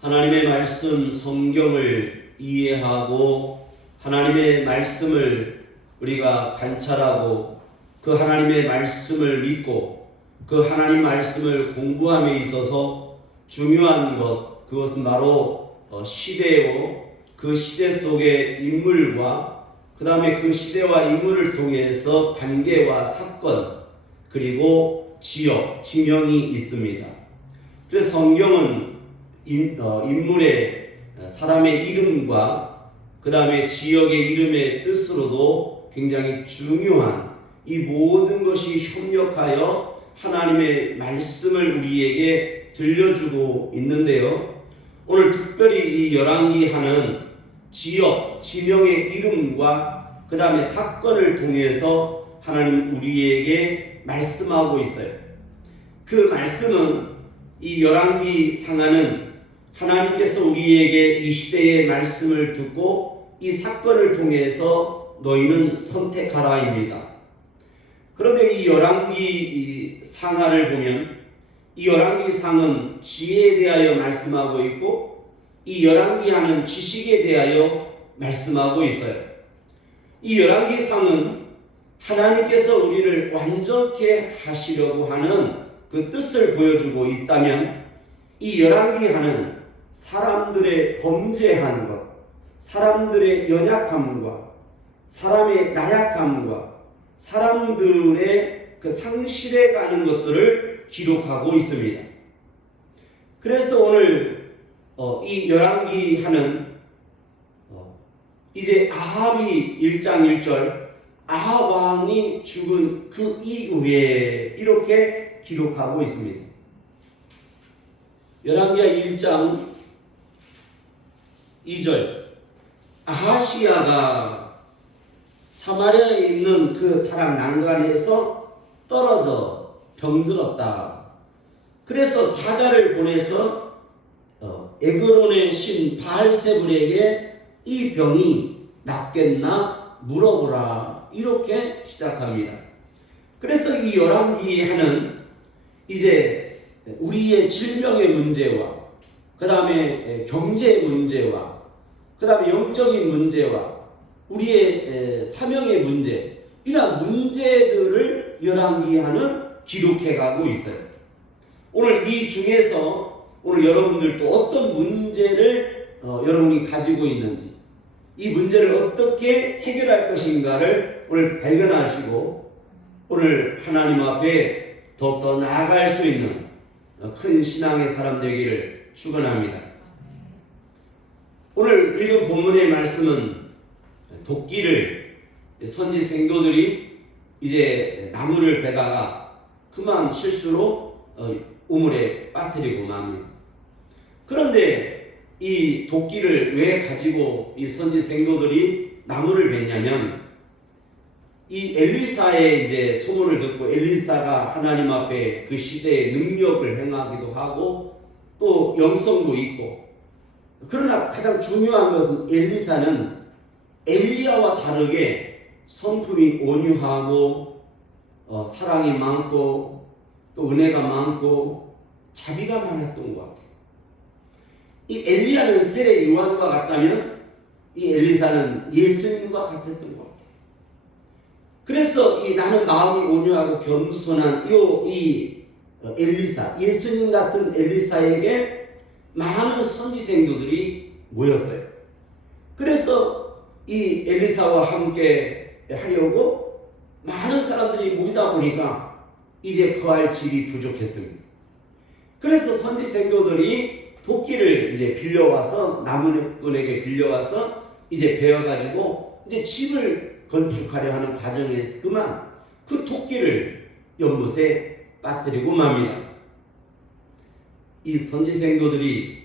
하나님의 말씀 성경을 이해하고 하나님의 말씀을 우리가 관찰하고 그 하나님의 말씀을 믿고 그 하나님 말씀을 공부함에 있어서 중요한 것, 그것은 바로 시대요, 그 시대 속의 인물과 그 다음에 그 시대와 인물을 통해서 관계와 사건 그리고 지역, 지명이 있습니다. 그래서 성경은 인물의 사람의 이름과 그 다음에 지역의 이름의 뜻으로도 굉장히 중요한 이 모든 것이 협력하여 하나님의 말씀을 우리에게 들려주고 있는데요. 오늘 특별히 이 열왕기하는 지역, 지명의 이름과 그 다음에 사건을 통해서 하나님 우리에게 말씀하고 있어요. 그 말씀은 이 열왕기 상하는 하나님께서 우리에게 이 시대의 말씀을 듣고 이 사건을 통해서 너희는 선택하라입니다. 그런데 이 열왕기 상하를 보면 이 열왕기 상은 지혜에 대하여 말씀하고 있고 이 열왕기하는 지식에 대하여 말씀하고 있어요. 이 열왕기 상은 하나님께서 우리를 완전케 하시려고 하는 그 뜻을 보여주고 있다면 이 열왕기하는 사람들의 범죄한 것, 사람들의 연약함과 사람의 나약함과 사람들의 그 상실해 가는 것들을 기록하고 있습니다. 그래서 오늘 이 열왕기하는 이제 아합이 1장 1절 아합 왕이 죽은 그 이후에 이렇게 기록하고 있습니다. 열왕기하 1장 2절 아하시야가 사마리아에 있는 그 타락 난간에서 떨어져 병들었다. 그래서 사자를 보내서 에그론의 신 바알세불에게 이 병이 낫겠나 물어보라. 이렇게 시작합니다. 그래서 이 열왕기하는 이제 우리의 질병의 문제와 그 다음에 경제 문제와 그 다음에 영적인 문제와 우리의 사명의 문제, 이러한 문제들을 열왕기하는 기록해가고 있어요. 오늘 이 중에서 오늘 여러분들도 어떤 문제를 여러분이 가지고 있는지, 이 문제를 어떻게 해결할 것인가를 오늘 발견하시고 오늘 하나님 앞에 더욱더 나아갈 수 있는 큰 신앙의 사람 되기를 축원합니다. 오늘 읽은 본문의 말씀은 도끼를 선지 생도들이 이제 나무를 베다가 그만 실수로 우물에 빠뜨리고 맙니다. 그런데 이 도끼를 왜 가지고 이 선지 생도들이 나무를 뱄냐면 이 엘리사의 이제 소문을 듣고 엘리사가 하나님 앞에 그 시대의 능력을 행하기도 하고 또 영성도 있고, 그러나 가장 중요한 것은 엘리사는 엘리야와 다르게 성품이 온유하고 사랑이 많고 또 은혜가 많고 자비가 많았던 것 같아요. 이 엘리야는 세례 요한과 같다면 이 엘리사는 예수님과 같았던 것 같아요. 그래서 이 나는 마음이 온유하고 겸손한 이 엘리사, 예수님 같은 엘리사에게 많은 선지생도들이 모였어요. 그래서 이 엘리사와 함께 하려고 많은 사람들이 모이다 보니까 이제 거할 집이 부족했습니다. 그래서 선지생도들이 도끼를 이제 빌려와서 나무꾼에게 빌려와서 이제 베어가지고 이제 집을 건축하려 하는 과정에서 그만 그 도끼를 연못에 빠뜨리고 맙니다. 이 선지생도들이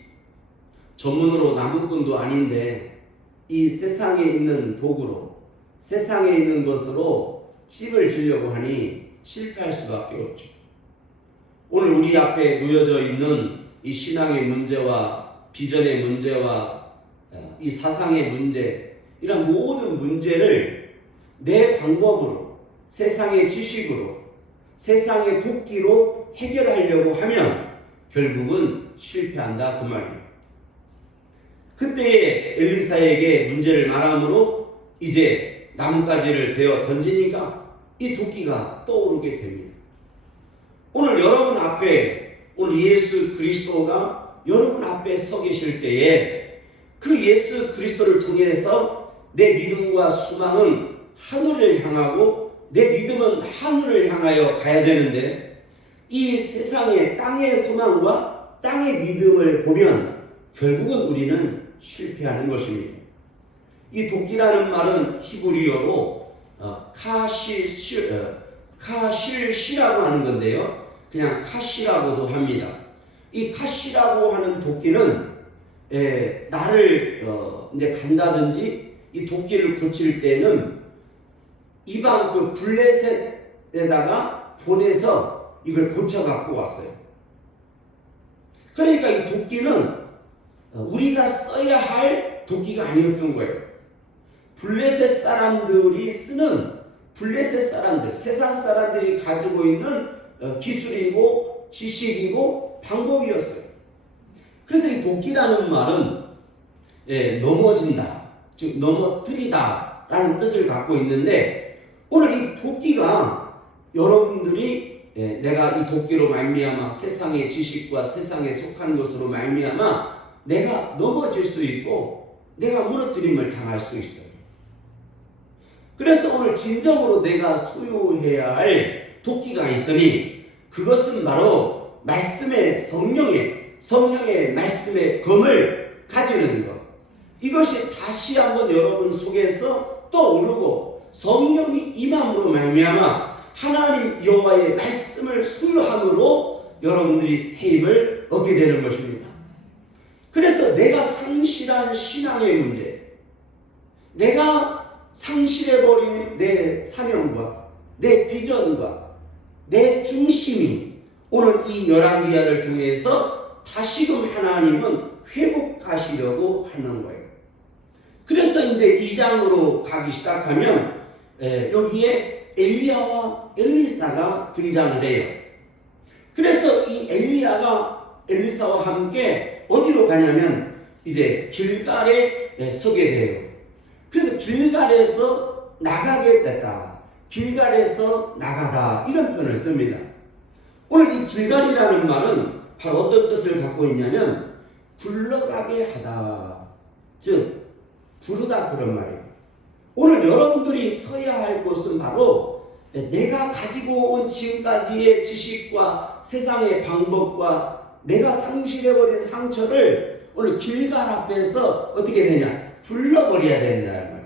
전문으로 나무꾼도 아닌데 이 세상에 있는 도구로, 세상에 있는 것으로 집을 지으려고 하니 실패할 수밖에 없죠. 오늘 우리 앞에 놓여져 있는 이 신앙의 문제와 비전의 문제와 이 사상의 문제, 이런 모든 문제를 내 방법으로, 세상의 지식으로, 세상의 도끼로 해결하려고 하면 결국은 실패한다 그 말이에요. 그때에 엘리사에게 문제를 말함으로 이제 나뭇가지를 베어 던지니까 이 도끼가 떠오르게 됩니다. 오늘 여러분 앞에, 오늘 예수 그리스도가 여러분 앞에 서 계실 때에 그 예수 그리스도를 통해서 내 믿음과 소망은 하늘을 향하고 내 믿음은 하늘을 향하여 가야 되는데, 이 세상의 땅의 소망과 땅의 믿음을 보면 결국은 우리는 실패하는 것입니다. 이 도끼라는 말은 히브리어로 카실시라고 하는 건데요, 그냥 카시라고도 합니다. 이 카시라고 하는 도끼는 나를 이제 간다든지 이 도끼를 고칠 때는 이방 그 블레셋에다가 보내서 이걸 고쳐 갖고 왔어요. 그러니까 이 도끼는 우리가 써야 할 도끼가 아니었던 거예요. 블레셋 사람들이 쓰는, 블레셋 사람들, 세상 사람들이 가지고 있는 기술이고 지식이고 방법이었어요. 그래서 이 도끼라는 말은 넘어진다, 즉 넘어뜨리다 라는 뜻을 갖고 있는데, 오늘 이 도끼가 여러분들이 내가 이 도끼로 말미암아 세상의 지식과 세상에 속한 것으로 말미암아 내가 넘어질 수 있고 내가 무너뜨림을 당할 수 있어요. 그래서 오늘 진정으로 내가 소유해야 할 도끼가 있으니 그것은 바로 말씀의 성령의 말씀의 검을 가지는 것. 이것이 다시 한번 여러분 속에서 떠오르고 성령이 임함으로 말미암아 하나님 여호와의 말씀을 소유함으로 여러분들이 새 힘을 얻게 되는 것입니다. 그래서 내가 상실한 신앙의 문제, 내가 상실해버린 내 사명과 내 비전과 내 중심이 오늘 이 열왕기하를 통해서 다시금 하나님은 회복하시려고 하는 거예요. 그래서 이제 2장으로 가기 시작하면 여기에 엘리야와 엘리사가 등장을 해요. 그래서 이 엘리야가 엘리사와 함께 어디로 가냐면 이제 길갈에 서게 돼요. 그래서 길갈에서 나가게 됐다, 길갈에서 나가다, 이런 표현을 씁니다. 오늘 이 길갈이라는 말은 바로 어떤 뜻을 갖고 있냐면 굴러가게 하다, 즉 부르다, 그런 말이에요. 오늘 여러분들이 서야 할 곳은 바로 내가 가지고 온 지금까지의 지식과 세상의 방법과 내가 상실해버린 상처를 오늘 길갈 앞에서 어떻게 되냐, 불러버려야 된다는 말이에요.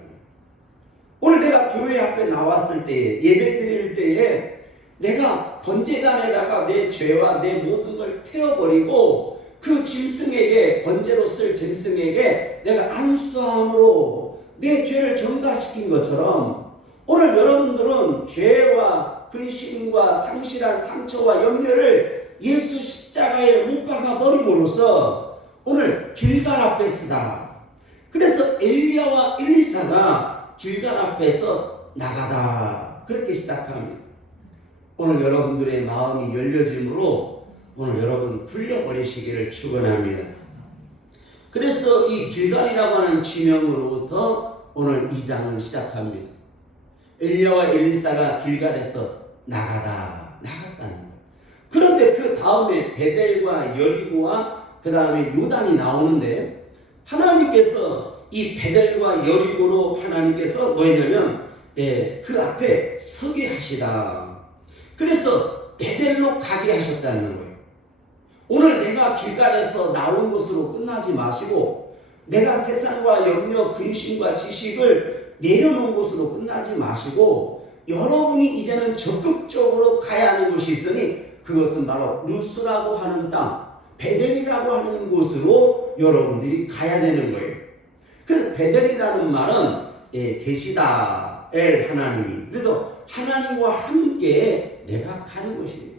오늘 내가 교회 앞에 나왔을 때에, 예배 드릴 때에 내가 번제단에다가 내 죄와 내 모든 걸 태워버리고 그 짐승에게, 번제로 쓸 짐승에게 내가 안수함으로 내 죄를 전가시킨 것처럼 오늘 여러분들은 죄와 근심과 상실한 상처와 염려를 예수 십자가에 못 박아 버림으로써 오늘 길갈 앞에 서다. 그래서 엘리야와 엘리사가 길갈 앞에서 나가다, 그렇게 시작합니다. 오늘 여러분들의 마음이 열려짐으로 오늘 여러분 풀려버리시기를 축원합니다. 그래서 이 길갈이라고 하는 지명으로부터 오늘 2장은 시작합니다. 엘리야와 엘리사가 길갈에서 나갔다는 거예요. 그런데 그 다음에 베델과 여리고와 그 다음에 요단이 나오는데, 하나님께서 이 베델과 여리고로 하나님께서 뭐였냐면 그 앞에 서게 하시다. 그래서 베델로 가게 하셨다는 거예요. 오늘 내가 길갈에서 나온 것으로 끝나지 마시고 내가 세상과 염려, 근심과 지식을 내려놓은 것으로 끝나지 마시고 여러분이 이제는 적극적으로 가야 하는 곳이 있으니 그것은 바로 루스라고 하는 땅, 베델이라고 하는 곳으로 여러분들이 가야 되는 거예요. 그래서 베델이라는 말은 계시다, 엘 하나님이. 그래서 하나님과 함께 내가 가는 것입니다.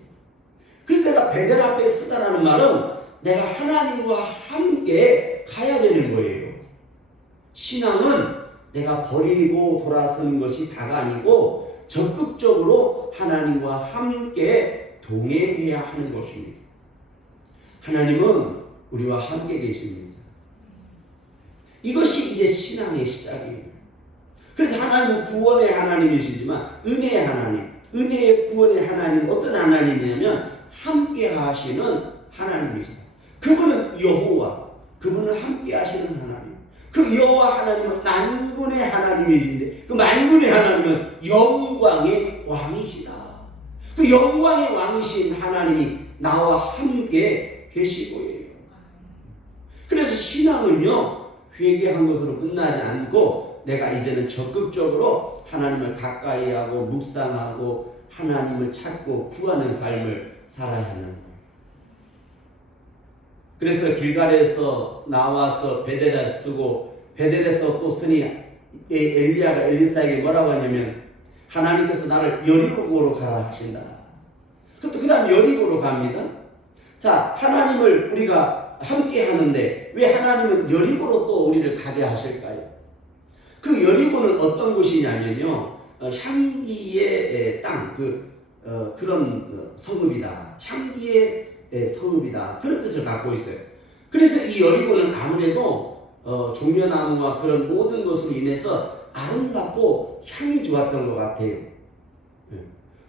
그래서 내가 베델 앞에 서다라는 말은 내가 하나님과 함께 가야 되는 거예요. 신앙은 내가 버리고 돌아서는 것이 다가 아니고 적극적으로 하나님과 함께 동행해야 하는 것입니다. 하나님은 우리와 함께 계십니다. 이것이 이제 신앙의 시작이에요. 그래서 하나님은 구원의 하나님이시지만 은혜의 하나님, 은혜의 구원의 하나님은 어떤 하나님이냐면 함께 하시는 하나님이시다. 그분은 여호와, 그분은 함께 하시는 하나님. 그 여호와 하나님은 만군의 하나님이신데 그 만군의 하나님은 영광의 왕이시다. 그 영광의 왕이신 하나님이 나와 함께 계시고요. 그래서 신앙은요, 회개한 것으로 끝나지 않고 내가 이제는 적극적으로 하나님을 가까이 하고 묵상하고 하나님을 찾고 구하는 삶을 살아야 하는 거예요. 그래서 길갈에서 나와서 베델에 쓰고 베델에서 또 쓰니 엘리야가 엘리사에게 뭐라고 하냐면 하나님께서 나를 여리고로 가라 하신다. 그 다음 여리고로 갑니다. 자, 하나님을 우리가 함께 하는데 왜 하나님은 여리고로 또 우리를 가게 하실까요? 그 여리고는 어떤 곳이냐면요, 향기의 땅, 그런 성읍이다. 향기의 성읍이다. 그런 뜻을 갖고 있어요. 그래서 이 여리고는 아무래도 종려나무와 그런 모든 것으로 인해서 아름답고 향이 좋았던 것 같아요.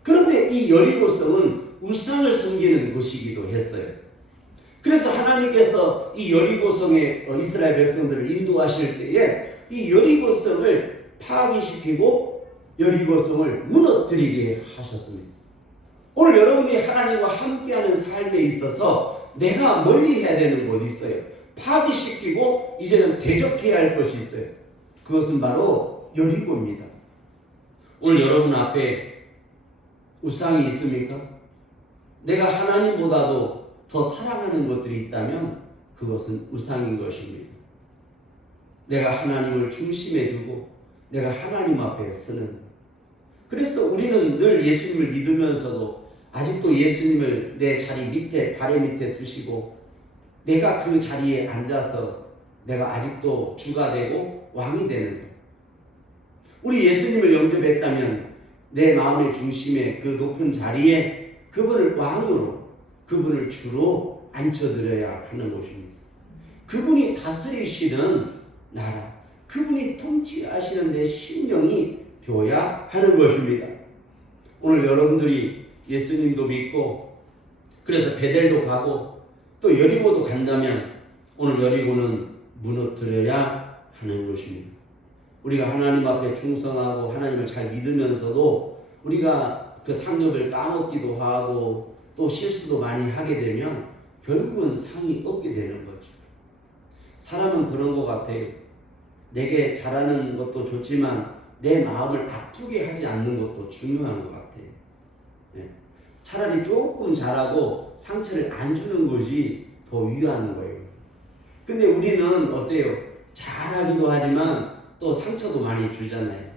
그런데 이 여리고성은 우상을 섬기는 곳이기도 했어요. 그래서 하나님께서 이 여리고성에 이스라엘 백성들을 인도하실 때에 이 여리고성을 파괴시키고 여리고성을 무너뜨리게 하셨습니다. 오늘 여러분이 하나님과 함께하는 삶에 있어서 내가 멀리 해야 되는 곳이 있어요. 파괴시키고 이제는 대적해야 할 것이 있어요. 그것은 바로 여리고입니다. 오늘 여러분 앞에 우상이 있습니까? 내가 하나님보다도 더 사랑하는 것들이 있다면 그것은 우상인 것입니다. 내가 하나님을 중심에 두고 내가 하나님 앞에 서는, 그래서 우리는 늘 예수님을 믿으면서도 아직도 예수님을 내 자리 밑에, 발의 밑에 두시고 내가 그 자리에 앉아서 내가 아직도 주가 되고 왕이 되는 거예요. 우리 예수님을 영접했다면 내 마음의 중심에 그 높은 자리에 그분을 왕으로, 그분을 주로 앉혀드려야 하는 것입니다. 그분이 다스리시는 나라, 그분이 통치하시는 내 심령이 되어야 하는 것입니다. 오늘 여러분들이 예수님도 믿고 그래서 베델도 가고 또 여리고도 간다면 오늘 여리고는 무너뜨려야 하는 것입니다. 우리가 하나님 앞에 충성하고 하나님을 잘 믿으면서도 우리가 그 상급을 까먹기도 하고 또 실수도 많이 하게 되면 결국은 상이 없게 되는 거죠. 사람은 그런 것 같아요. 내게 잘하는 것도 좋지만 내 마음을 아프게 하지 않는 것도 중요한 것 같아요. 네. 차라리 조금 잘하고 상처를 안 주는 것이 더 위한 거예요. 근데 우리는 어때요? 잘하기도 하지만 또 상처도 많이 주잖아요.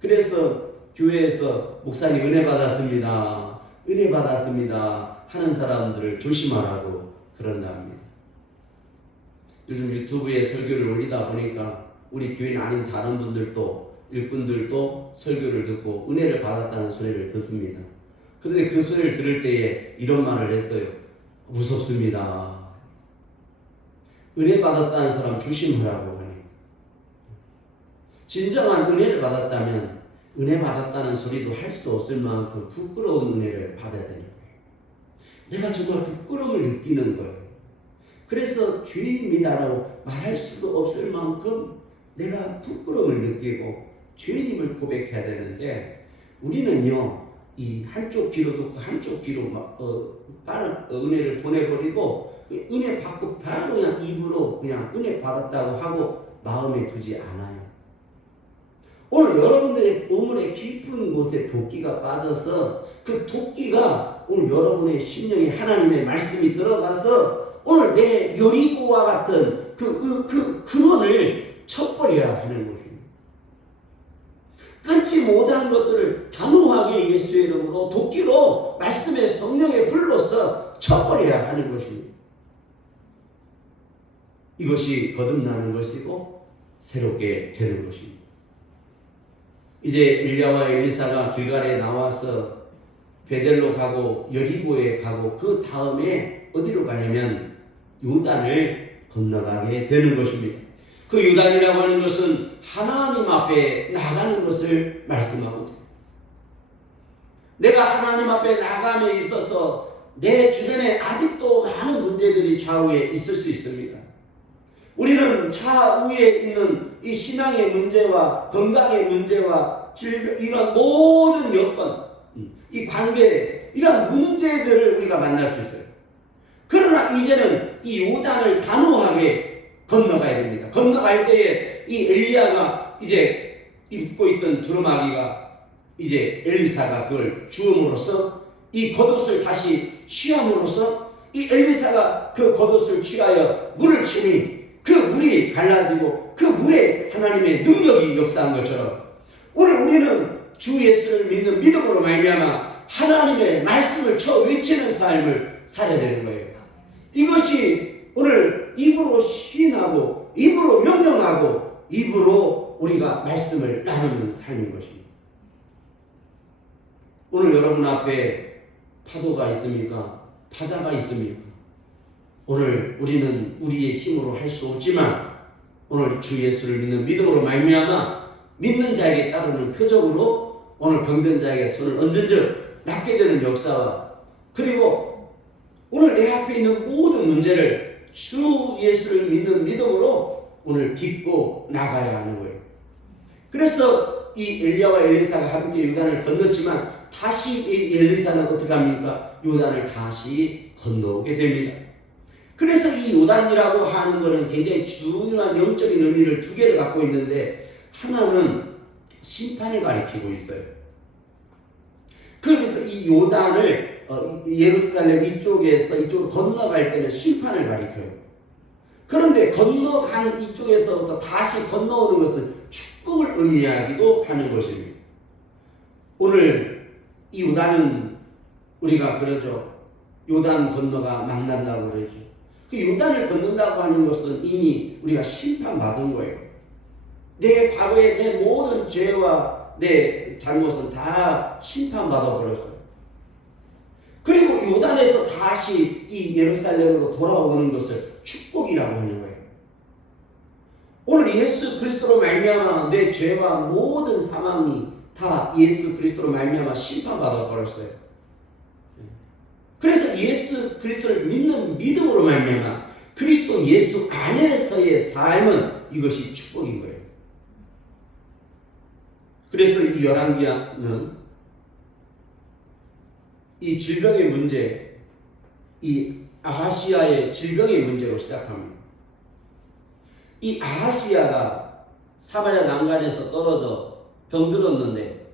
그래서 교회에서 목사님 은혜 받았습니다, 은혜 받았습니다 하는 사람들을 조심하라고 그런답니다. 요즘 유튜브에 설교를 올리다 보니까 우리 교인 아닌 다른 분들도 일꾼들도 설교를 듣고 은혜를 받았다는 소리를 듣습니다. 그런데 그 소리를 들을 때에 이런 말을 했어요. 무섭습니다. 은혜 받았다는 사람 조심하라고 하니. 진정한 은혜를 받았다면 은혜 받았다는 소리도 할 수 없을 만큼 부끄러운 은혜를 받아야 되는 거예요. 내가 정말 부끄러움을 느끼는 거예요. 그래서 주님입니다라고 말할 수도 없을 만큼 내가 부끄러움을 느끼고 주님을 고백해야 되는데 우리는요, 이 한쪽 귀로 듣고 한쪽 귀로 빠른 은혜를 보내버리고 은혜 받고 바로 그냥 입으로 그냥 은혜 받았다고 하고 마음에 두지 않아요. 오늘 여러분들의 우물의 깊은 곳에 도끼가 빠져서 그 도끼가 오늘 여러분의 심령에 하나님의 말씀이 들어가서 오늘 내 여리고와 같은 그 근원을 쳐버려야 하는 것입니다. 끊지 못한 것들을 단호하게 예수의 이름으로 도끼로 말씀의 성령의 불로서 쳐버려야 하는 것입니다. 이것이 거듭나는 것이고 새롭게 되는 것입니다. 이제 엘리야와 엘리사가 길갈에 나와서 베델로 가고 여리고에 가고 그 다음에 어디로 가냐면 요단을 건너가게 되는 것입니다. 그 요단이라고 하는 것은 하나님 앞에 나가는 것을 말씀하고 있습니다. 내가 하나님 앞에 나감에 있어서 내 주변에 아직도 많은 문제들이 좌우에 있을 수 있습니다. 우리는 좌우에 있는 이 신앙의 문제와 건강의 문제와 질병, 이런 모든 여건, 이 관계, 이런 문제들을 우리가 만날 수 있어요. 그러나 이제는 이 요단을 단호하게 건너가야 됩니다. 건너갈 때에 이 엘리야가 이제 입고 있던 두루마기가 이제 엘리사가 그걸 주음으로써 이 겉옷을 다시 취함으로써 이 엘리사가 그 겉옷을 취하여 물을 치니 그 물이 갈라지고 그 물에 하나님의 능력이 역사한 것처럼 오늘 우리는 주 예수를 믿는 믿음으로 말미암아 하나님의 말씀을 쳐 외치는 삶을 살아야 되는 거예요. 이것이 오늘 입으로 시인하고 입으로 명령하고 입으로 우리가 말씀을 나누는 삶인 것입니다. 오늘 여러분 앞에 파도가 있습니까? 바다가 있습니까? 오늘 우리는 우리의 힘으로 할 수 없지만 오늘 주 예수를 믿는 믿음으로 말미암아 믿는 자에게 따르는 표적으로 오늘 병든 자에게 손을 얹은즉 낫게 되는 역사와 그리고 오늘 내 앞에 있는 모든 문제를 주 예수를 믿는 믿음으로 오늘 딛고 나가야 하는 거예요. 그래서 이 엘리야와 엘리사가 함께 요단을 건넜지만 다시 이 엘리사는 어떻게 합니까? 요단을 다시 건너오게 됩니다. 그래서 이 요단이라고 하는 것은 굉장히 중요한 영적인 의미를 두 개를 갖고 있는데 하나는 심판을 가리키고 있어요. 그래서 이 요단을 예루살렘 이쪽으로 건너갈 때는 심판을 가리켜요. 그런데 건너간 이쪽에서부터 다시 건너오는 것은 축복을 의미하기도 하는 것입니다. 오늘 이 요단은 우리가 그러죠. 요단 건너가 망난다고 그러죠. 그 요단을 건넌다고 하는 것은 이미 우리가 심판받은 거예요. 내 과거의 내 모든 죄와 내 잘못은 다 심판받아 버렸어요. 그리고 요단에서 다시 이 예루살렘으로 돌아오는 것을 축복이라고 하는 거예요. 오늘 예수 그리스도로 말미암아 내 죄와 모든 사망이 다 예수 그리스도로 말미암아 심판받아 버렸어요. 그래서 예수 그리스도를 믿는 믿음으로 말미암아 그리스도 예수 안에서의 삶은 이것이 축복인 거예요. 그래서 이 열왕기하는 이 질병의 문제, 이 아하시아의 질병의 문제로 시작합니다. 이 아하시아가 사마리아 난간에서 떨어져 병들었는데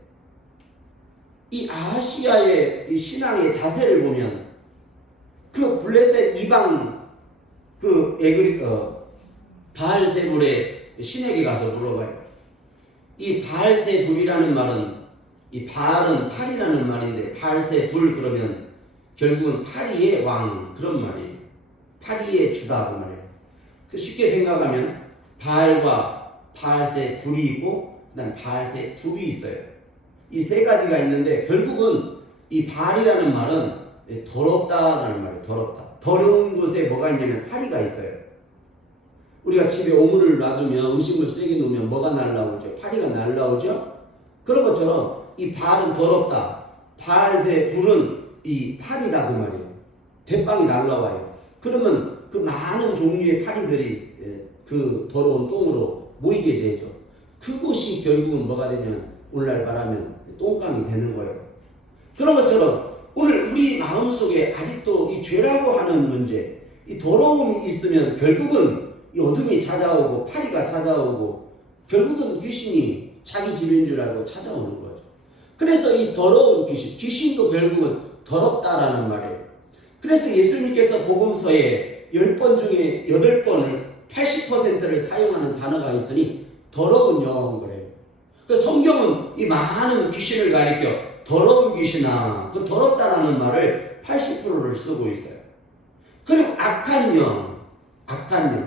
이 아하시아의 이 신앙의 자세를 보면 그 블레셋 이방 그 바알세불의 신에게 가서 물어봐요. 이 바알세불이라는 말은 이 바알은 팔이라는 말인데 바알세불 그러면 결국은 파리의 왕 그런 말이에요. 파리의 주다 그 말이에요. 쉽게 생각하면 바알과 바알세불이 있고 그다음 바알세불이 있어요. 이 세 가지가 있는데 결국은 이 바알이라는 말은 더럽다라는 말이에요. 더럽다. 더러운 곳에 뭐가 있냐면 파리가 있어요. 우리가 집에 오물을 놔두면 음식물 쓰레기 놓으면 뭐가 날라오죠? 파리가 날라오죠? 그런 것처럼 이 바알은 더럽다. 바알세불은 이 파리다 그 말이에요. 대빵이 날라와요. 그러면 그 많은 종류의 파리들이 그 더러운 똥으로 모이게 되죠. 그곳이 결국은 뭐가 되냐면 오늘날 말하면 똥강이 되는 거예요. 그런 것처럼 오늘 우리 마음속에 아직도 이 죄라고 하는 문제, 이 더러움이 있으면 결국은 이 어둠이 찾아오고 파리가 찾아오고 결국은 귀신이 자기 집인 줄 알고 찾아오는 거죠. 그래서 이 더러운 귀신도 결국은 더럽다라는 말이에요. 그래서 예수님께서 복음서에 10번 중에 8번을 80%를 사용하는 단어가 있으니 더러운 영 그래요. 그 성경은 이 많은 귀신을 가리켜 더러운 귀신아 그 더럽다라는 말을 80%를 쓰고 있어요. 그리고 악한 영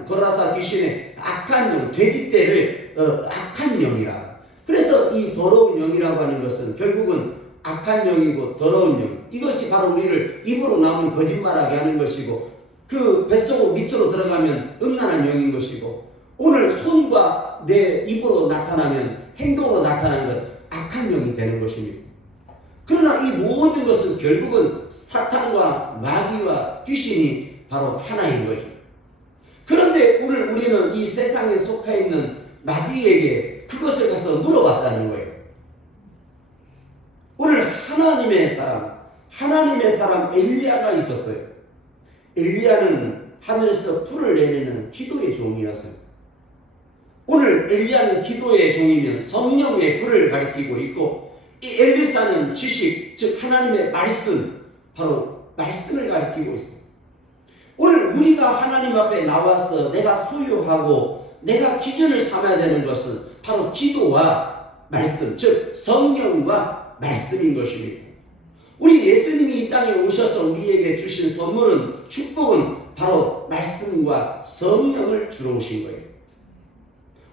거라사 귀신의 악한 영 돼지떼를 악한 영이라. 그래서 이 더러운 영이라고 하는 것은 결국은 악한 영이고 더러운 영, 이것이 바로 우리를 입으로 나오는 거짓말하게 하는 것이고 그 뱃속 밑으로 들어가면 음란한 영인 것이고 오늘 손과 내 입으로 나타나면 행동으로 나타나는 것 악한 영이 되는 것입니다. 그러나 이 모든 것은 결국은 사탄과 마귀와 귀신이 바로 하나인 거죠. 그런데 오늘 우리는 이 세상에 속해 있는 마귀에게 그것을 가서 물어봤다는 거예요. 오늘 하나님의 사람 엘리야가 있었어요. 엘리야는 하늘에서 불을 내리는 기도의 종이었어요. 오늘 엘리야는 기도의 종이면 성령의 불을 가리키고 있고, 이 엘리사는 지식, 즉 하나님의 말씀, 바로 말씀을 가리키고 있습니다. 오늘 우리가 하나님 앞에 나와서 내가 소유하고 내가 기준을 삼아야 되는 것은 바로 기도와 말씀, 즉 성령과 말씀인 것입니다. 우리 예수님이 이 땅에 오셔서 우리에게 주신 선물은, 축복은 바로 말씀과 성령을 주러 오신 거예요.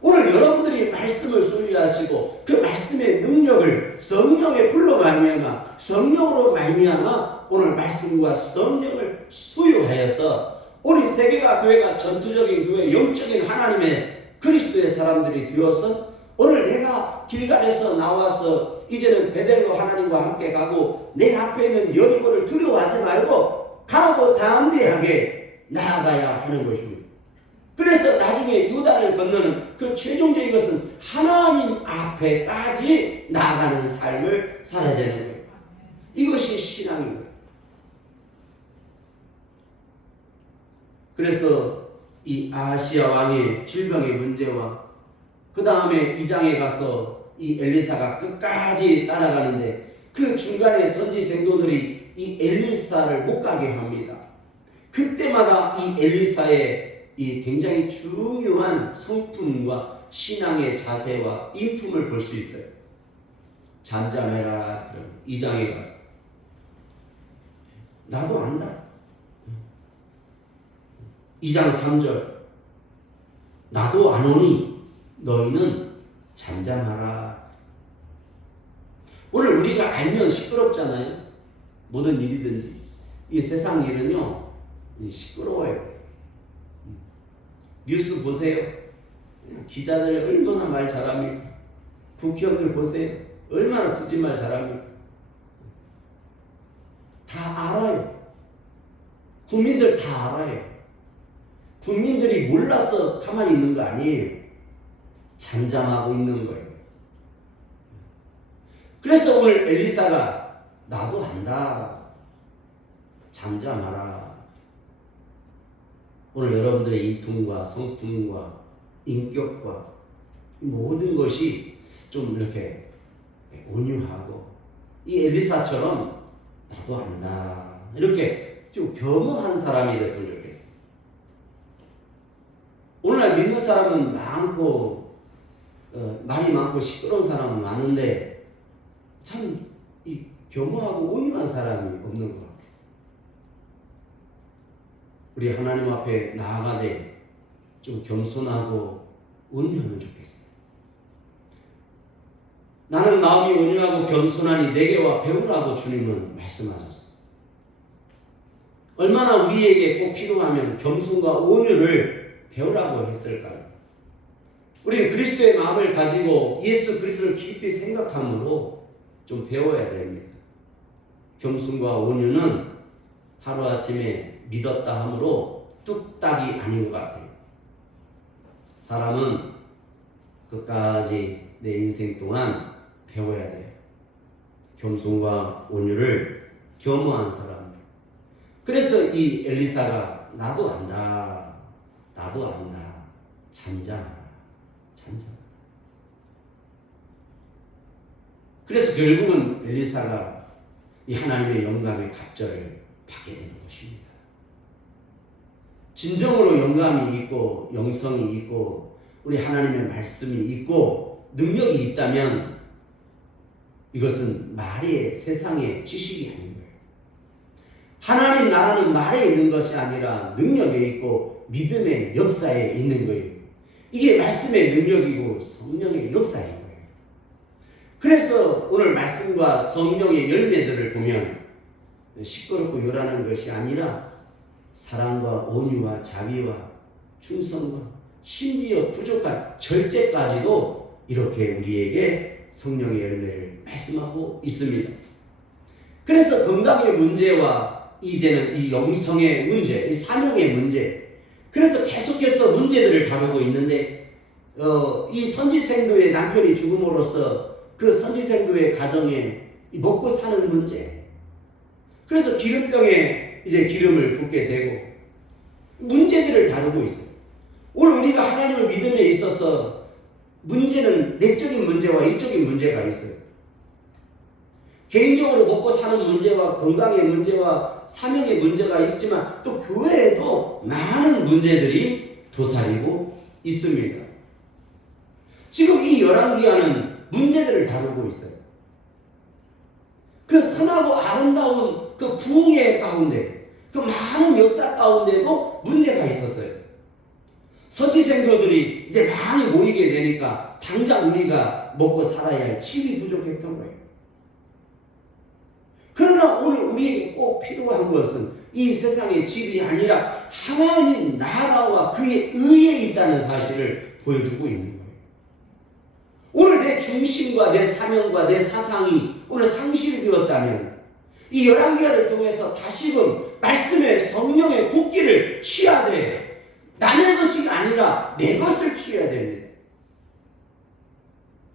오늘 여러분들이 말씀을 소유하시고 그 말씀의 능력을 성령의 불로 말미암아, 성령으로 말미암아 오늘 말씀과 성령을 소유하여서 우리 세계가 교회가 전투적인 교회, 영적인 하나님의 그리스도의 사람들이 되어서 오늘 내가 길갈에서 나와서 이제는 베델로 하나님과 함께 가고 내 앞에 있는 여리고를 두려워하지 말고 가고 담대하게 나아가야 하는 것입니다. 그래서 나중에 요단을 건너는 그 최종적인 것은 하나님 앞에까지 나아가는 삶을 살아야 되는 거예요. 이것이 신앙입니다. 그래서 이 아하시야 왕의 질병의 문제와 그 다음에 2장에 가서 이 엘리사가 끝까지 따라가는데 그 중간에 선지 생도들이 이 엘리사를 못 가게 합니다. 그때마다 이 엘리사의 이 굉장히 중요한 성품과 신앙의 자세와 인품을 볼 수 있어요. 잠잠해라. 2장에 가서 나도 안다. 2장 3절 나도 아노니 너희는 잠잠하라. 오늘 우리가 알면 시끄럽잖아요. 모든 일이든지 이 세상 일은요 시끄러워요. 뉴스 보세요. 기자들 얼마나 말 잘합니까? 국회의원들 보세요. 얼마나 거짓말 잘합니까? 다 알아요. 국민들 다 알아요. 국민들이 몰라서 가만히 있는 거 아니에요. 잠잠하고 있는 거예요. 그래서 오늘 엘리사가 나도 안다. 잠잠하라. 오늘 여러분들의 인품과 성품과 인격과 모든 것이 좀 이렇게 온유하고 이 엘리사처럼 나도 안다. 이렇게 좀 겸허한 사람이 됐으면 좋겠어요. 오늘날 믿는 사람은 많고 말이 많고 시끄러운 사람은 많은데 참 이 겸허하고 온유한 사람이 없는 것 같아요. 우리 하나님 앞에 나아가되 좀 겸손하고 온유하면 좋겠어요. 나는 마음이 온유하고 겸손하니 내게 와 배우라고 주님은 말씀하셨어요. 얼마나 우리에게 꼭 필요하면 겸손과 온유를 배우라고 했을까요? 우리는 그리스도의 마음을 가지고 예수 그리스도를 깊이 생각함으로 좀 배워야 됩니다. 겸손과 온유는 하루아침에 믿었다 함으로 뚝딱이 아닌 것 같아요. 사람은 끝까지 내 인생 동안 배워야 돼요. 겸손과 온유를 겸허한 사람. 그래서 이 엘리사가 나도 안다. 나도 안다. 잠잠하라. 잠잠. 그래서 결국은 엘리사가 이 하나님의 영감의 갑절을 받게 되는 것입니다. 진정으로 영감이 있고 영성이 있고 우리 하나님의 말씀이 있고 능력이 있다면 이것은 말의 세상의 지식이 아닌 거예요. 하나님 나라는 말에 있는 것이 아니라 능력에 있고 믿음의 역사에 있는 거예요. 이게 말씀의 능력이고 성령의 역사인 거예요. 그래서 오늘 말씀과 성령의 열매들을 보면 시끄럽고 요란한 것이 아니라 사랑과 온유와 자비와 충성과 심지어 부족한 절제까지도 이렇게 우리에게 성령의 열매를 말씀하고 있습니다. 그래서 건강의 문제와 이제는 이 영성의 문제, 이 사명의 문제, 그래서 계속해서 문제들을 다루고 있는데 이 선지생도의 남편이 죽음으로써 그 선지생도의 가정에 먹고 사는 문제, 그래서 기름병에 이제 기름을 붓게 되고 문제들을 다루고 있어요. 오늘 우리가 하나님을 믿음에 있어서 문제는 내적인 문제와 일적인 문제가 있어요. 개인적으로 먹고 사는 문제와 건강의 문제와 사명의 문제가 있지만 또 교회에도 많은 문제들이 도사리고 있습니다. 지금 이 열왕기하는 문제들을 다루고 있어요. 그 선하고 아름다운 그 부흥의 가운데, 그 많은 역사 가운데도 문제가 있었어요. 선지생도들이 이제 많이 모이게 되니까 당장 우리가 먹고 살아야 할 집이 부족했던 거예요. 그러나 오늘 우리에게 꼭 필요한 것은 이 세상의 집이 아니라 하나님 나라와 그의 의에 있다는 사실을 보여주고 있는 거예요. 오늘 내 중심과 내 사명과 내 사상이 오늘 상실이 되었다면 이 열왕기하를 통해서 다시금 말씀의 성령의 도끼를 취하되 남의 것이 아니라 내 것을 취해야 됩니다.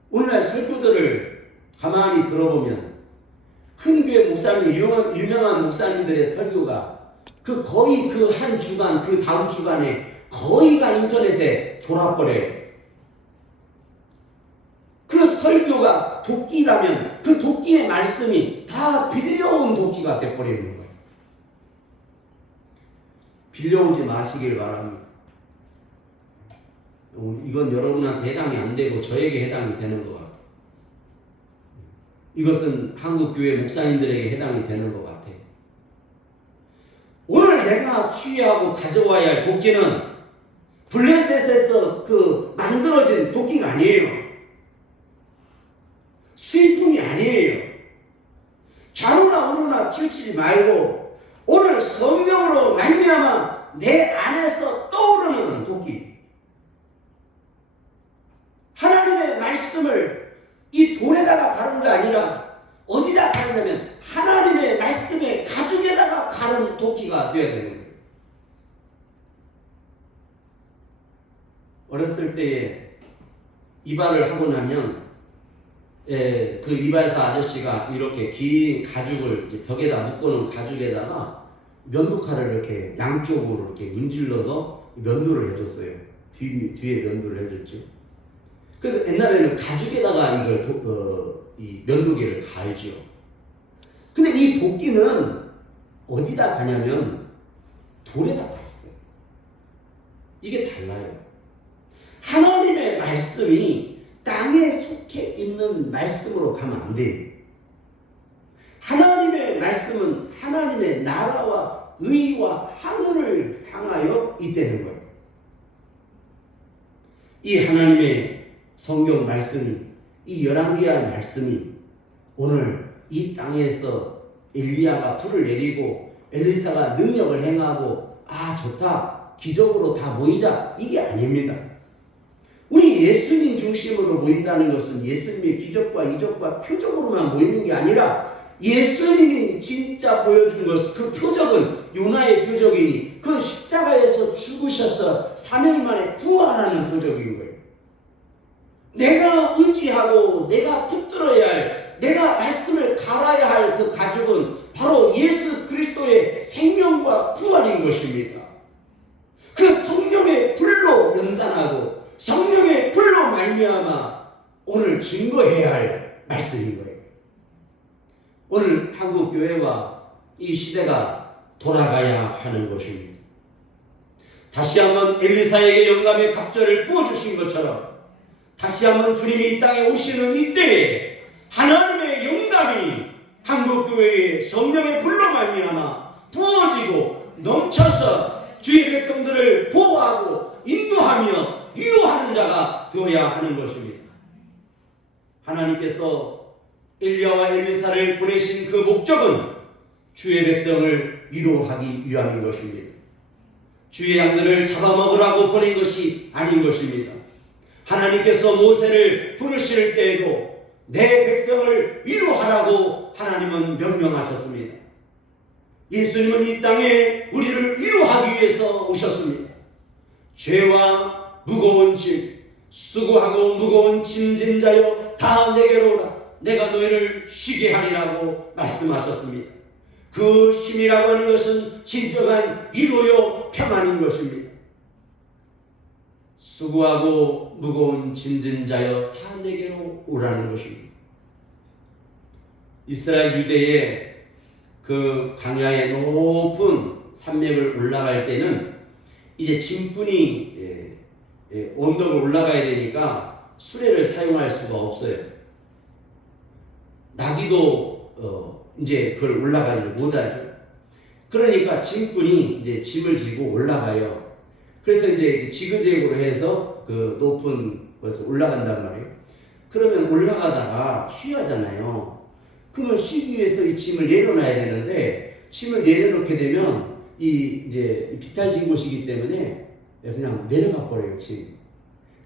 오늘날 설교들을 가만히 들어보면 큰 교회 목사님, 유명한 목사님들의 설교가 거의 그 한 주간, 그 다음 주간에 거의가 인터넷에 돌아버려요. 그 설교가 도끼라면 그 도끼의 말씀이 다 빌려온 도끼가 되어버리는 거예요. 빌려오지 마시길 바랍니다. 이건 여러분한테 해당이 안 되고 저에게 해당이 되는 것 같아요. 이것은 한국교회 목사님들에게 해당이 되는 것 같아요. 오늘 내가 취하고 가져와야 할 도끼는 블레셋에서 만들어진 도끼가 아니에요. 수입품이 아니에요. 좌로나 우로나 치우치지 말고 오늘 성령으로 말미암아 내 안에서 떠오르는 도끼, 하나님의 말씀을 이 돌에다가 가는 게 아니라 어디다 가느냐면 하나님의 말씀의 가죽에다가 가는 도끼가 되어야 되는 거예요. 어렸을 때에 이발을 하고 나면 그 이발사 아저씨가 이렇게 긴 가죽을 벽에다 묶어놓은 가죽에다가 면도칼을 이렇게 양쪽으로 이렇게 문질러서 면도를 해줬어요. 뒤에 면도를 해줬죠. 그래서 옛날에는 가죽에다가 이 면도기를 갈죠. 근데 이 도끼는 어디다 가냐면 돌에다 갈았어요. 이게 달라요. 하나님의 말씀이 땅에 속해 있는 말씀으로 가면 안 돼요. 하나님의 말씀은 하나님의 나라와 의와 하늘을 향하여 있다는 거예요. 이 하나님의 성경 말씀이, 이 열왕기하 말씀이 오늘 이 땅에서 엘리야가 불을 내리고 엘리사가 능력을 행하고 좋다, 기적으로 다 모이자, 이게 아닙니다. 우리 예수님 중심으로 모인다는 것은 예수님의 기적과 이적과 표적으로만 모이는 게 아니라 예수님이 진짜 보여준 것, 그 표적은 요나의 표적이니 그 십자가에서 죽으셔서 3일 만에 부활하는 표적인 거예요. 내가 의지하고 내가 붙들어야 할, 내가 말씀을 갈아야 할 그 가죽은 바로 예수 그리스도의 생명과 부활인 것입니다. 그 성령의 불로 연단하고 성령의 불로 말미암아 오늘 증거해야 할 말씀인 거예요. 오늘 한국 교회와 이 시대가 돌아가야 하는 것입니다. 다시 한번 엘리사에게 영감의 갑절을 부어주신 것처럼 다시 한번 주님이 이 땅에 오시는 이때에 하나님의 영감이 한국교회의 성령의 불로 말미암아 부어지고 넘쳐서 주의 백성들을 보호하고 인도하며 위로하는 자가 되어야 하는 것입니다. 하나님께서 엘리야와 엘리사를 보내신 그 목적은 주의 백성을 위로하기 위함인 것입니다. 주의 양들을 잡아먹으라고 보낸 것이 아닌 것입니다. 하나님께서 모세를 부르실 때에도 내 백성을 위로하라고 하나님은 명령하셨습니다. 예수님은 이 땅에 우리를 위로하기 위해서 오셨습니다. 죄와 무거운 짐, 수고하고 무거운 짐진 자여 다 내게로 오라. 내가 너희를 쉬게 하리라고 말씀하셨습니다. 그 쉼이라고 하는 것은 진정한 위로요 평안인 것입니다. 수고하고 무거운 짐진 자여 다 내게로 오라는 것입니다. 이스라엘 유대의 그 광야의 높은 산맥을 올라갈 때는 이제 짐꾼이 언덕을 올라가야 되니까 수레를 사용할 수가 없어요. 나귀도 이제 그걸 올라가지 못하죠. 그러니까 짐꾼이 이제 짐을 지고 올라가요. 그래서 이제 지그재그로 해서 그 높은 곳에 올라간단 말이에요. 그러면 올라가다가 쉬하잖아요. 그러면 쉬기 위해서 이 짐을 내려놔야 되는데, 짐을 내려놓게 되면 이제 비탈진 곳이기 때문에 그냥 내려가 버려요, 짐.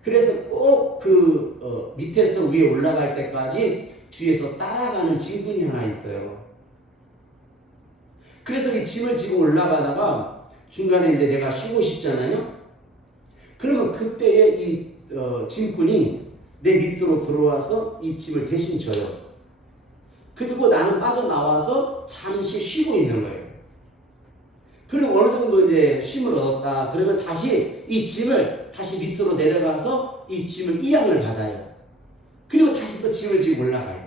그래서 꼭 그 밑에서 위에 올라갈 때까지 뒤에서 따라가는 짐꾼이 하나 있어요. 그래서 이 짐을 지고 올라가다가 중간에 이제 내가 쉬고 싶잖아요. 그러면 그때에 이 짐꾼이 내 밑으로 들어와서 이 짐을 대신 져요. 그리고 나는 빠져나와서 잠시 쉬고 있는 거예요. 그리고 어느 정도 이제 쉼을 얻었다. 그러면 다시 이 짐을 다시 밑으로 내려가서 이 짐을 이양을 받아요. 그리고 다시 또 짐을 지고 올라가요.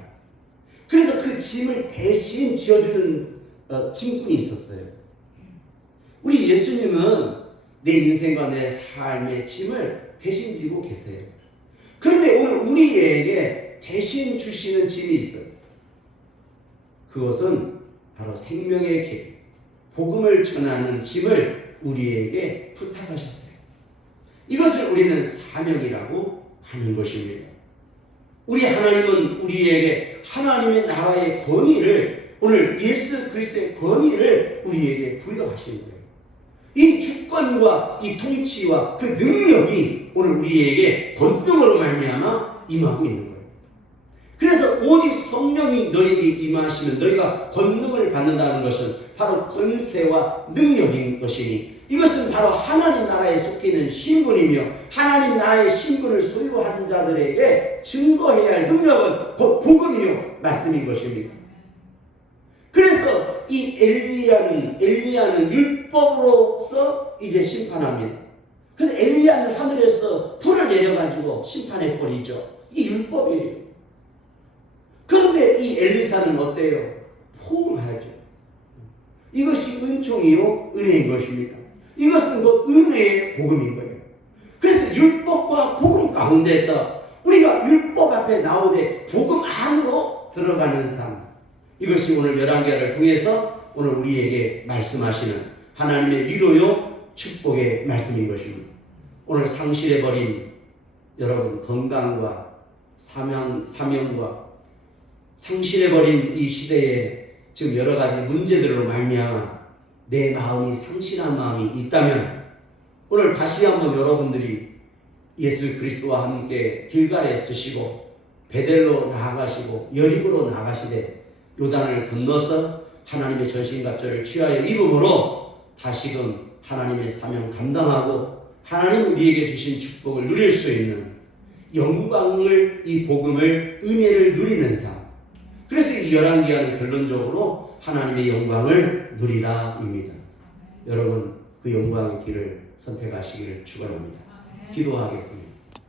그래서 그 짐을 대신 지어주는 짐꾼이 있었어요. 우리 예수님은 내 인생과 내 삶의 짐을 대신 지고 계세요. 그런데 오늘 우리에게 대신 주시는 짐이 있어요. 그것은 바로 생명의 길, 복음을 전하는 짐을 우리에게 부탁하셨어요. 이것을 우리는 사명이라고 하는 것입니다. 우리 하나님은 우리에게 하나님의 나라의 권위를, 오늘 예수 그리스도의 권위를 우리에게 부여하신 거예요. 이 주권과 이 통치와 그 능력이 오늘 우리에게 권능으로 말미암아 임하고 있는 거예요. 그래서 오직 성령이 너에게 임하시면 너희가 권능을 받는다는 것은 바로 권세와 능력인 것이니, 이것은 바로 하나님 나라에 속해 있는 신분이며 하나님 나라의 신분을 소유한 자들에게 증거해야 할 능력은 곧 복음이요 말씀인 것입니다. 그래서 이 엘리야는 율법으로서 이제 심판합니다. 그래서 엘리야는 하늘에서 불을 내려가지고 심판해 버리죠. 이게 율법이에요. 그런데 이 엘리사는 어때요? 포옹하죠. 이것이 은총이요 은혜인 것입니다. 이것은 곧 은혜의 복음인 거예요. 그래서 율법과 복음 가운데서 우리가 율법 앞에 나오되 복음 안으로 들어가는 삶, 이것이 오늘 열왕기하를 통해서 오늘 우리에게 말씀하시는 하나님의 위로요 축복의 말씀인 것입니다. 오늘 상실해버린 여러분 건강과 사명과 상실해버린 이 시대에 지금 여러 가지 문제들로 말미암아 내 마음이 상실한 마음이 있다면 오늘 다시 한번 여러분들이 예수 그리스도와 함께 길갈에 쓰시고 베델로 나아가시고 여리고로 나아가시되 요단을 건너서 하나님의 전신갑주를 취하여 입음으로 다시금 하나님의 사명 감당하고 하나님 우리에게 주신 축복을 누릴 수 있는 영광을, 이 복음을, 은혜를 누리는 삶. 그래서 이 열왕기하는 결론적으로 하나님의 영광을 누리라입니다. 여러분 그 영광의 길을 선택하시기를 축원합니다. 기도하겠습니다.